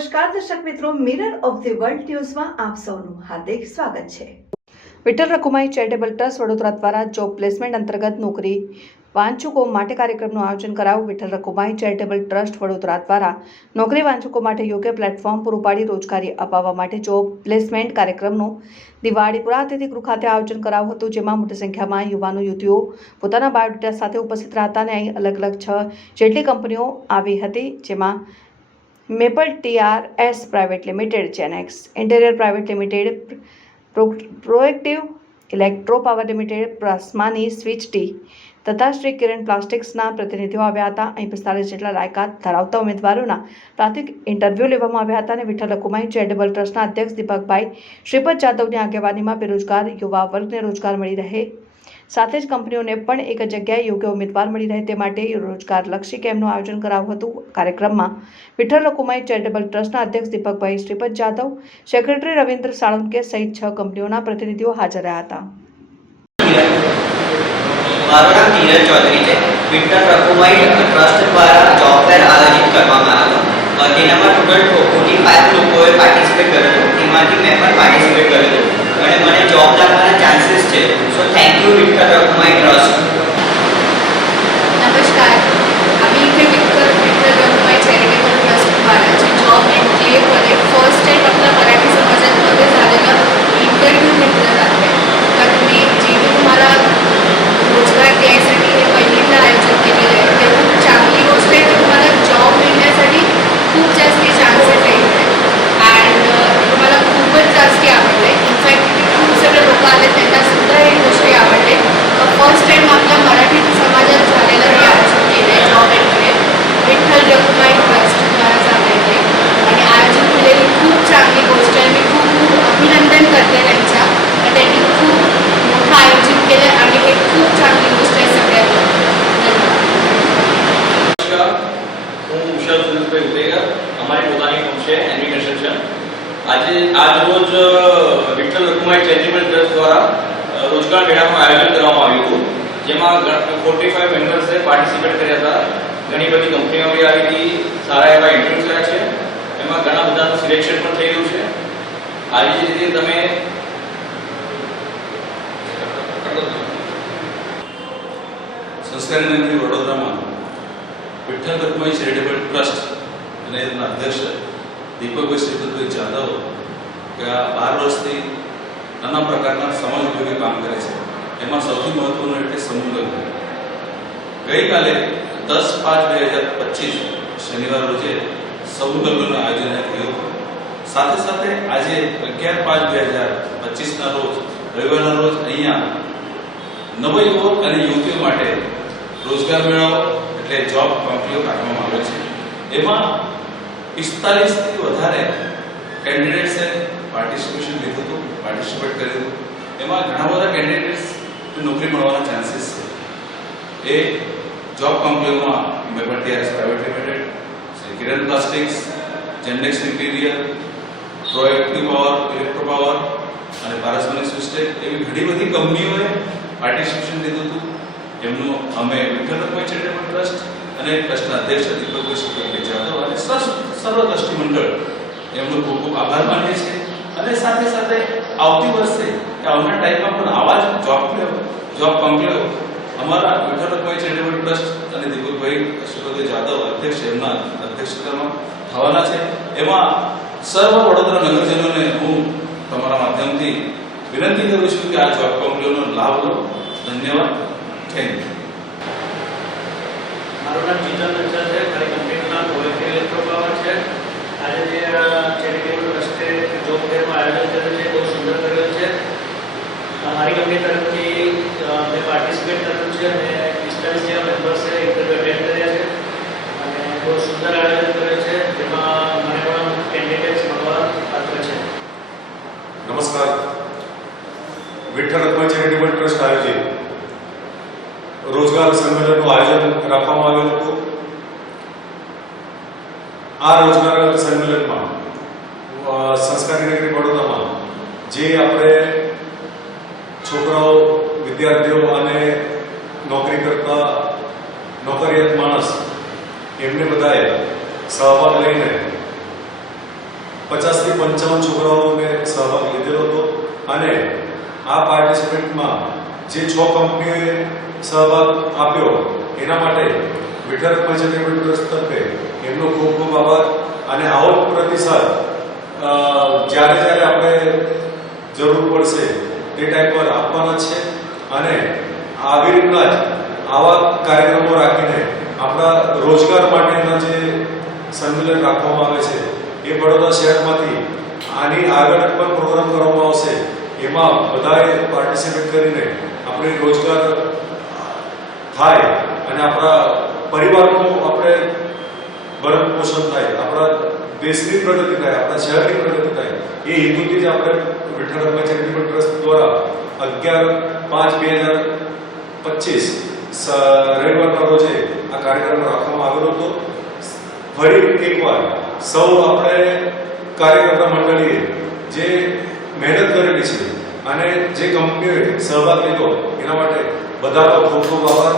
નમસ્કાર દર્શક મિત્રો, મિરર ઓફ ધી વર્લ્ડ ન્યૂઝમાં આપ સૌનું હાર્દિક સ્વાગત છે। વિઠ્ઠલ રખુમાઈ ચેરિટેબલ ટ્રસ્ટ વડોદરા દ્વારા જોબ પ્લેસમેન્ટ અંતર્ગત નોકરી વાંચુકો માટે કાર્યક્રમનું આયોજન કરાયું। વિઠ્ઠલ રખુમાઈ ચેરિટેબલ ટ્રસ્ટ વડોદરા દ્વારા નોકરી વાંચુકો માટે યોગ્ય પ્લેટફોર્મ પૂરું પાડી રોજગારી અપાવવા માટે જોબ પ્લેસમેન્ટ કાર્યક્રમનું દિવાળીપુરા અતિથિ ગૃહ ખાતે આયોજન કરાયું હતું, જેમાં મોટી સંખ્યામાં યુવાનો યુવતીઓ પોતાના બાયોડેટા સાથે ઉપસ્થિત રહ્યા હતા અને અહીં અલગ અલગ 6 જેટલી કંપનીઓ આવી હતી, જેમાં Maple TRS private limited, Genex interior private limited, proactive electro power limited, પ્રાસ્માની સ્વિચ ટી તથા શ્રી કિરણ પ્લાસ્ટિક્સના પ્રતિનિધિઓ આવ્યા હતા। અહીં 45 જેટલા લાયકાત ધરાવતા ઉમેદવારોના પ્રાથમિક ઇન્ટરવ્યૂ લેવામાં આવ્યા હતા અને વિઠ્ઠલ રખુમાઈ ચેરિટેબલ ટ્રસ્ટના અધ્યક્ષ દીપકભાઈ શ્રીપદ જાદવની આગેવાનીમાં બેરોજગાર યુવા વર્ગને રોજગાર મળી રહે, સાથે જ કંપનીઓને પણ એક જગ્યાએ યોગ્ય ઉમેદવાર મળી રહે તે માટે રોજગારલક્ષી કેમ્પનું આયોજન કરાયું હતું। કાર્યક્રમમાં વિઠ્ઠલ રખુમાઈ ચેરિટેબલ ટ્રસ્ટના અધ્યક્ષ દીપકભાઈ શ્રીપદ જાદવ, સેક્રેટરી રવિન્દ્ર સાળુંકે સહિત 6 કંપનીઓના પ્રતિનિધિઓ હાજર રહ્યા હતા। મારું નામ નીરજ ચૌધરી છે। વિઠ્ઠલ રખુમાઈ ટ્રસ્ટ દ્વારા જોબ ફેર આયોજિત કરવામાં આવ્યો। તેનામાં ટોટલ 45 લોકોએ પાર્ટિસિપેટ કર્યું હતું, તેમાંથી મેં પણ પાર્ટિસિપેટ કર્યું હતું અને મને જોબ લાગવાના ચાન્સીસ છે। So thank you Vitthal Rakhumai trust. नमस्कार, आम्ही इथे विठ्ठल रखुमाई चॅरिटेबल ट्रस्ट द्वारा जी जॉब एंड क्लेम मध्ये फर्स्ट टाइम आपल्या मराठी समाजामध्ये झालेला इंटरव्ह्यू घेतला जाते। तर मी जे तुम्हाला रोजगार द्यायसाठी हे पहिल्यांदा आयोजन केलेलं आहे, ते खूप चांगली गोष्ट आहे। तुम्हाला जॉब मिळण्यासाठी खूप जास्त चान्सेस आहेत अँड तुम्हाला खूपच जास्त आवडले। इनफॅक्ट खूप सगळे लोक आले, त्यांना सुद्धा ही गोष्टी आवडले। फर्स्ट टाइम आपल्या मराठी समाजात झालेलं हे आयोजन केलं आहे job and claim Vitthal Rakhumai trust द्वारा झालेलं आहे आणि आयोजन केलेली खूप चांगली गोष्ट आहे। मी खूप खूप अभिनंदन करते त्यांच्या, त्यांनी खूप मोठं आयोजन केलं आणि हे खूप चांगली गोष्ट आहे सगळ्यांना। હું વિશાલ સુરેશભાઈ ઉતેગર, અમારી પોતાની કંપની છે એનવી કન્સ્ટ્રક્શન। આજ રોજ વિઠ્ઠલ રખુમાઈ ચેરિટેબલ ટ્રસ્ટ દ્વારા રોજગાર મેળાનું આયોજન કરવામાં આવ્યું હતું, જેમાં 45 મેમ્બર્સે પાર્ટિસિપેટ કર્યા હતા। ઘણી બધી કંપનીઓ બી આવી હતી, સારા એવા ઇન્ટરવ્યૂ થયા છે, એમાં ઘણા બધાનું સિલેક્શન પણ થઈ રહ્યું છે। આવી જ રીતે તમે સંસ્કારી નગરી વડોદરામાં વિઠ્ઠલ રખુમાઈ ચેરિટેબલ ટ્રસ્ટ અને એના અધ્યક્ષ દીપકભાઈ શ્રીપદભાઈ જાદવ ગયા 12 વર્ષથી નાના પ્રકારના સમાજ ઉપયોગી કામ કરે છે। એમાં સૌથી મહત્વનું એટલે સમૂહ લગ્ન। ગઈકાલે 10/5/2025 શનિવાર રોજે સમૂહ લગ્નનું આયોજન થયું હતું। સાથે સાથે આજે 11/5/2025ના રોજ રવિવારના રોજ અહીંયા નવયુવક અને યુવતીઓ માટે રોજગાર મેળાવો એટલે જોબ કંપનીઓ કાઢવામાં આવે છે। એમાં 45 થી વધારે કેન્ડિડેટ્સે પાર્ટિસિપેટ કર્યું। એમાં ઘણા બધા કેન્ડિડેટ્સ નોકરી મળવાના ચાન્સીસ છે। એ જોબ કંપનીઓમાં Maple TRS private limited, Shri Kiran plastics, Genex interior, proactive power, electro power અને પારસમનિક સિસ્ટમ એવી ઘણી બધી કંપનીઓએ પાર્ટિસિપેશન લીધું હતું। એમનું અમે વિઠ્ઠલ રખુમાઈ ચેરિટેબલ ટ્રસ્ટ અને ટ્રસ્ટના અધ્યક્ષ દીપકભાઈ શ્રીપદભાઈ જાદવ અને સર્વ ટ્રસ્ટી મંડળ એમનો ખૂબ ખૂબ આભાર માનીએ છીએ। અને સાથે સાથે આવતી વર્ષે કે આવનાર ટાઈમમાં પણ આવા જ જોબ કંપનીઓ અમારા વિઠ્ઠલ રખુમાઈ ચેરિટેબલ ટ્રસ્ટ અને દીપકભાઈ શ્રીપદભાઈ જાદવ અધ્યક્ષ એમના અધ્યક્ષતામાં થવાના છે। એમાં સર્વ વડોદરા નગરજનોને હું તમારા માધ્યમથી વિનંતી કરું છું કે આ જોબ કંપનીઓનો લાભ લો। ધન્યવાદ, થેન્ક યુ। મારું નામ ચિંતન પંચાલ છે, મારી કંપનીનું નામ પ્રોએક્ટિવ ઇલેક્ટ્રો પાવર છે। આજે જે ચેરિટેબલ ટ્રસ્ટે જોબ ફેરનું આયોજન કર્યું છે, બહુ સુંદર કર્યું છે। મારી કંપની તરફથી મેં પાર્ટિસિપેટ કર્યું છે અને 45 જેવા મેમ્બર્સે ઇન્ટરવ્યૂ અટેન્ડ કર્યા છે અને બહુ સુંદર આયોજન કર્યું છે, જેમાં મને પણ કેન્ડિડેટ્સ મળવા પાત્ર છે। નમસ્કાર, વિઠ્ઠલ રખુમાઈ ચેરિટેબલ ટ્રસ્ટ આયોજિત રોજગાર સંમેલનનું આયોજન રાખવામાં આવેલું હતું। આ રોજગાર સંમેલનમાં સંસ્કારી નગરી વડોદરામાં જે આપણે છોકરાઓ, વિદ્યાર્થીઓ અને નોકરી કરતા નોકરિયાત માણસ એમને બધાએ સહભાગ લઈને 50 થી 55 છોકરાઓને સહભાગ લીધેલો હતો અને આ પાર્ટિસિપેટમાં જે 6 કંપનીઓએ સહભાગ આપ્યો એના માટે વિઠ્ઠલ રખુમાઈ ચેરિટેબલ ટ્રસ્ટ તરફે એમનો ખૂબ ખૂબ આભાર. અને આવો જ પ્રતિસાદ જ્યારે જ્યારે આપણે જરૂર પડશે તે ટાઈમ પર આપવાના છે અને આવી રીતના જ આવા કાર્યક્રમો રાખીને આપણા રોજગાર માટેના જે સંમેલન રાખવામાં આવે છે એ બડોદરા શહેરમાંથી આની આગળ પણ પ્રોગ્રામ કરવામાં આવશે. એમાં બધાએ પાર્ટિસિપેટ કરીને આપણે રોજગાર થાય અને આપણા પરિવારનું આપણે ભરણ પોષણ થાય, આપણા દેશની પ્રગતિ થાય, આપણા શહેરની પ્રગતિ થાય એ હેતુથી જ આપણે વિઠ્ઠલ રખુમાઈ ચેરિટેબલ ટ્રસ્ટ દ્વારા 11/5/2025 રવિવારના રોજે આ કાર્યક્રમ રાખવામાં આવેલો હતો. ફરી એકવાર સૌ આપણે કાર્યકર્તા મંડળીએ જે મહેનત કરેલી છે અને જે કંપનીઓએ સહભાગ લીધો એના માટે બધાનો ખૂબ ખૂબ આભાર.